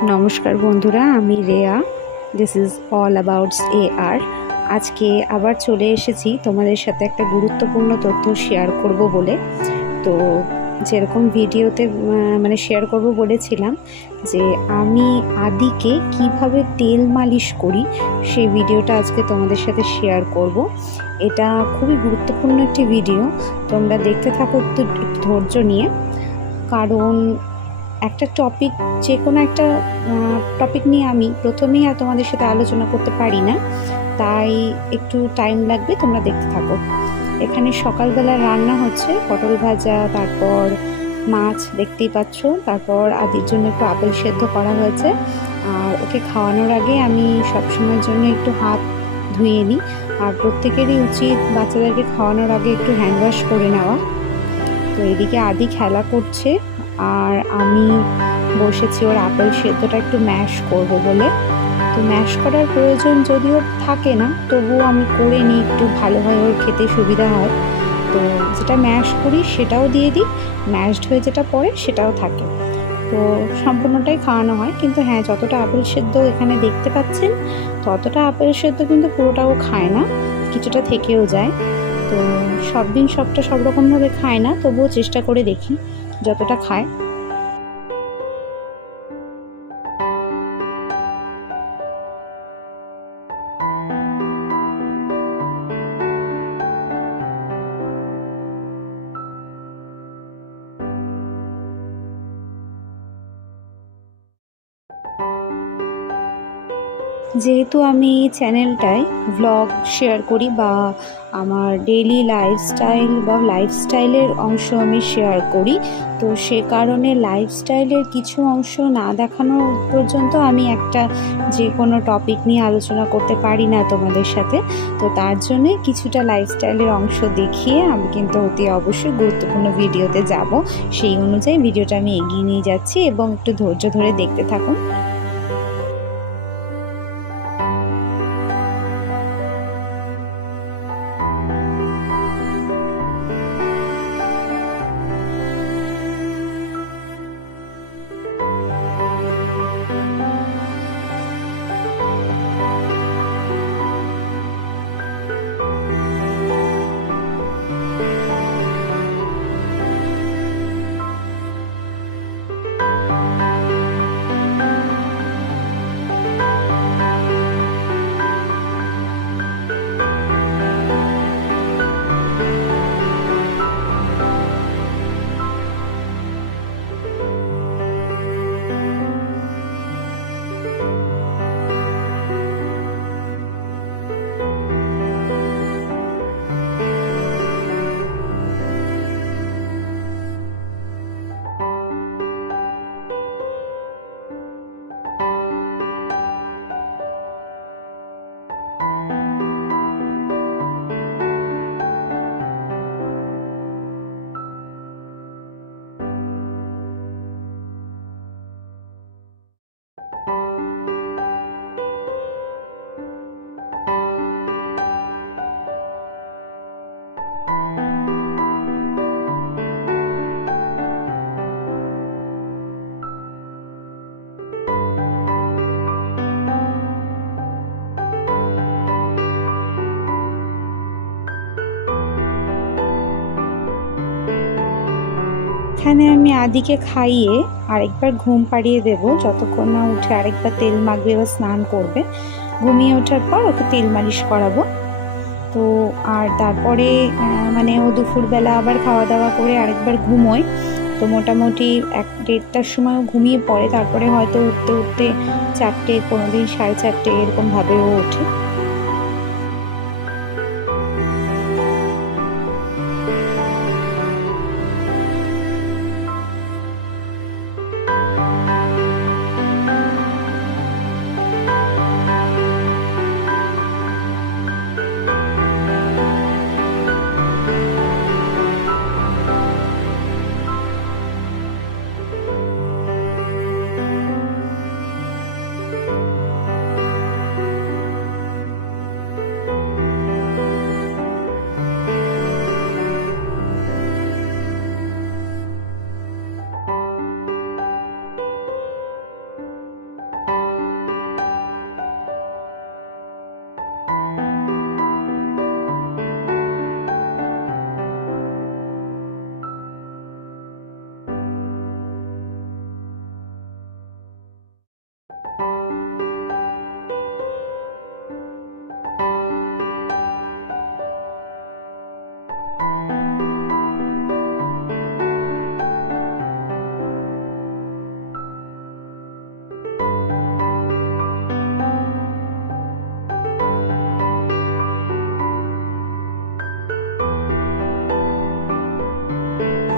নমস্কার বন্ধুরা, আমি Riya. This is all abouts A R আজকে আবার চলে এসেছি তোমাদের সাথে একটা গুরুত্বপূর্ণ তথ্য শেয়ার করব বলে। তো যেরকম ভিডিওতে মানে শেয়ার করব বলেছিলাম যে আমি আদিকে কীভাবে তেল মালিশ করি, সেই ভিডিওটা আজকে তোমাদের সাথে শেয়ার করব। এটা খুবই গুরুত্বপূর্ণ একটি ভিডিও, তোমরা দেখতে থাকো একটু ধৈর্য নিয়ে। কারণ একটা টপিক যে কোনো একটা টপিক নিয়ে আমি প্রথমেই আর তোমাদের সাথে আলোচনা করতে পারি না। তাই একটু টাইম লাগবে, তোমরা দেখতে থাকো। এখানে সকালবেলা রান্না হচ্ছে, পটল ভাজা, তারপর মাছ দেখতেই পাচ্ছ, তারপর আদির জন্য একটু আপেল সেদ্ধ করা হয়েছে। আর ওকে খাওয়ানোর আগে আমি সবসময়ের জন্য একটু হাত ধুয়ে নিই। আর প্রত্যেকেরই উচিত বাচ্চাদেরকে খাওয়ানোর আগে একটু হ্যান্ড ওয়াশ করে নেওয়া। তো এদিকে আদি খেলা করছে। আর আমি বসেছি ওর আপেল সেদ্ধটা একটু ম্যাশ করব বলে। তো ম্যাশ করার প্রয়োজন যদিও থাকে না, তবুও আমি করে নিই, একটু ভালোভাবে ওর খেতে সুবিধা হয়। তো যেটা ম্যাশ করি সেটাও দিয়ে দিই ম্যাশড হয়ে যেটা পড়ে সেটাও থাকে। তো সম্পূর্ণটাই খাওয়ানো হয়, কিন্তু হ্যাঁ যতটা আপেল সেদ্ধ এখানে দেখতে পাচ্ছেন, ততটা আপেল সেদ্ধ কিন্তু পুরোটাও খায় না, কিছুটা থেকেও যায়। তো সব দিন সবটা সব রকমভাবে খায় না, তবুও চেষ্টা করে দেখি। যতটা খায় যেহেতু আমি এই চ্যানেলটায় ভ্লগ শেয়ার করি বা আমার ডেইলি লাইফস্টাইল বা লাইফস্টাইলের অংশ আমি শেয়ার করি, তো সে কারণে লাইফস্টাইলের কিছু অংশ না দেখানো পর্যন্ত আমি একটা যে কোনো টপিক নিয়ে আলোচনা করতে পারি না তোমাদের সাথে। তো তার জন্যে কিছুটা লাইফস্টাইলের অংশ দেখিয়ে আমি কিন্তু অতি অবশ্যই গুরুত্বপূর্ণ ভিডিওতে যাব। সেই অনুযায়ী ভিডিওটা আমি এগিয়ে নিয়ে যাচ্ছি এবং একটু ধৈর্য ধরে দেখতে থাকুন। এখানে আমি আদিকে খাইয়ে আরেকবার ঘুম পাড়িয়ে দেব। যতক্ষণ না উঠে আরেকবার তেল মাখবে বা স্নান করবে। ঘুমিয়ে ওঠার পর ওকে তেল মালিশ করাবো। তো আর তারপরে মানে ও দুপুরবেলা আবার খাওয়া দাওয়া করে আরেকবার ঘুমোয়। তো মোটামুটি এক দেড়টার সময় ঘুমিয়ে পড়ে। তারপরে হয়তো উঠতে উঠতে চারটে কোনো দিন সাড়ে চারটে এরকমভাবে ও ওঠে।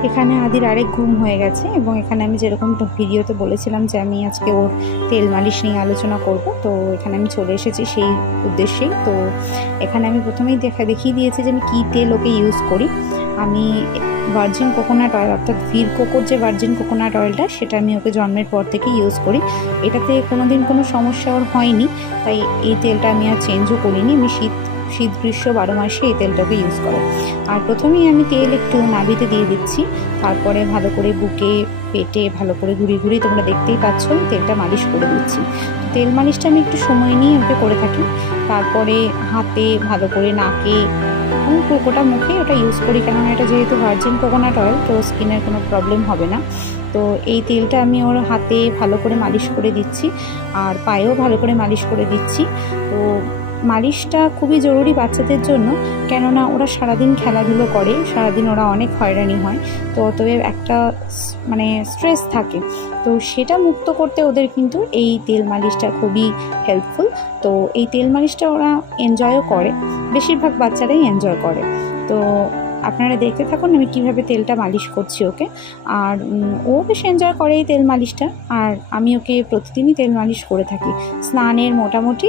এখানে আদির আরেক ঘুম হয়ে গেছে এবং এখানে আমি যেরকম ভিডিওতে বলেছিলাম যে আমি আজকে ওর তেল মালিশ নিয়ে আলোচনা করব, তো এখানে আমি চলে এসেছি সেই উদ্দেশ্যেই। তো এখানে আমি প্রথমেই দেখা, দেখিয়ে দিয়েছি যে আমি কী তেল ওকে ইউজ করি। আমি ভার্জিন কোকোনাট অয়েল অর্থাৎ ভির কোকোর যে ভার্জিন কোকোনাট অয়েলটা সেটা আমি ওকে জন্মের পর থেকে ইউজ করি। এটাতে কোনো দিন কোনো সমস্যা ওর হয়নি, তাই এই তেলটা আমি আর চেঞ্জও করিনি। আমি শীত শীত গ্রীষ্ম বারো মাসে এই তেলটাকে ইউজ করে। আর প্রথমেই আমি তেল একটু নাভিতে দিয়ে দিচ্ছি। তারপরে ভালো করে বুকে, পেটে ভালো করে ঘুরিয়ে ঘুরিয়ে তোমরা দেখতেই পাচ্ছ তেলটা মালিশ করে দিচ্ছি। তেল মালিশটা আমি একটু সময় নিয়ে ওকে করে থাকি। তারপরে হাতে ভালো করে নাকে আমি কোকোটা মুখে ওটা ইউজ করি, কেননা এটা যেহেতু ভার্জিন কোকোনাট অয়েল তো স্কিনের কোনো প্রবলেম হবে না। তো এই তেলটা আমি ওর হাতে ভালো করে মালিশ করে দিচ্ছি। আর পায়েও ভালো করে মালিশ করে দিচ্ছি। তো মালিশটা খুবই জরুরি বাচ্চাদের জন্য, কেননা ওরা সারাদিন খেলাধুলো করে, সারাদিন ওরা অনেক হয়রানি হয়। তো অতএব একটা মানে স্ট্রেস থাকে। তো সেটা মুক্ত করতে ওদের কিন্তু এই তেল মালিশটা খুবই হেল্পফুল তো এই তেল মালিশটা ওরা এনজয়ও করে, বেশিরভাগ বাচ্চারাই এনজয় করে। তো আপনারা দেখতে থাকুন আমি কীভাবে তেলটা মালিশ করছি ওকে। আর ও বেশ এনজয় করে এই তেল মালিশটা। আর আমি ওকে প্রতিদিনই তেল মালিশ করে থাকি। স্নানের মোটামুটি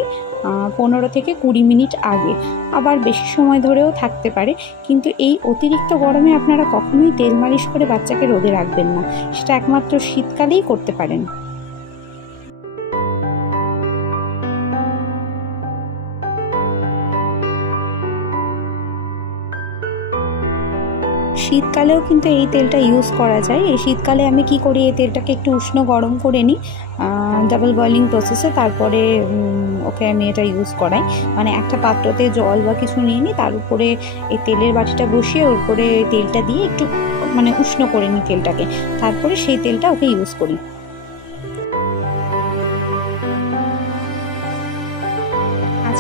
পনেরো থেকে কুড়ি মিনিট আগে। আবার বেশি সময় ধরেও থাকতে পারে, কিন্তু এই অতিরিক্ত গরমে আপনারা কখনোই তেল মালিশ করে বাচ্চাকে রোদে রাখবেন না। সেটা একমাত্র শীতকালেই করতে পারেন। শীতকালেও কিন্তু এই তেলটা ইউজ করা যায়। এই শীতকালে আমি কি করি, এই তেলটাকে একটু উষ্ণ গরম করে নিই ডাবল বয়লিং প্রসেসে তারপরে ওকে আমি এটা ইউজ করাই। মানে একটা পাত্রতে জল বা কিছু নিয়ে নিই, তার উপরে এই তেলের বাটিটা বসিয়ে, ওর উপরে তেলটা দিয়ে একটু মানে উষ্ণ করে নিই তেলটাকে। তারপরে সেই তেলটা ওকে ইউজ করি।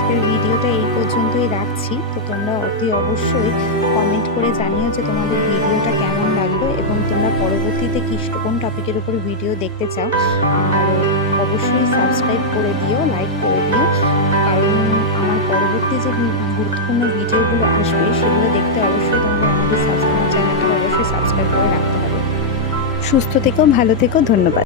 আজকের ভিডিওটা এই পর্যন্তই রাখছি। তো তোমরা অতি অবশ্যই কমেন্ট করে জানিও যে তোমাদের ভিডিওটা কেমন লাগল এবং তোমরা পরবর্তীতে কি কোন টপিকের উপর ভিডিও দেখতে চাও। আর অবশ্যই সাবস্ক্রাইব করে দিও লাইক করে দিও। কারণ আমার পরবর্তী যে গুরুত্বপূর্ণ ভিডিওগুলো আসবে, সেগুলো দেখতে অবশ্যই তোমাদের আমাদের সাবস্ক্রাইব চ্যানেলটা অবশ্যই সাবস্ক্রাইব করে রাখতে হবে সুস্থ থেকো, ভালো থেকো, ধন্যবাদ।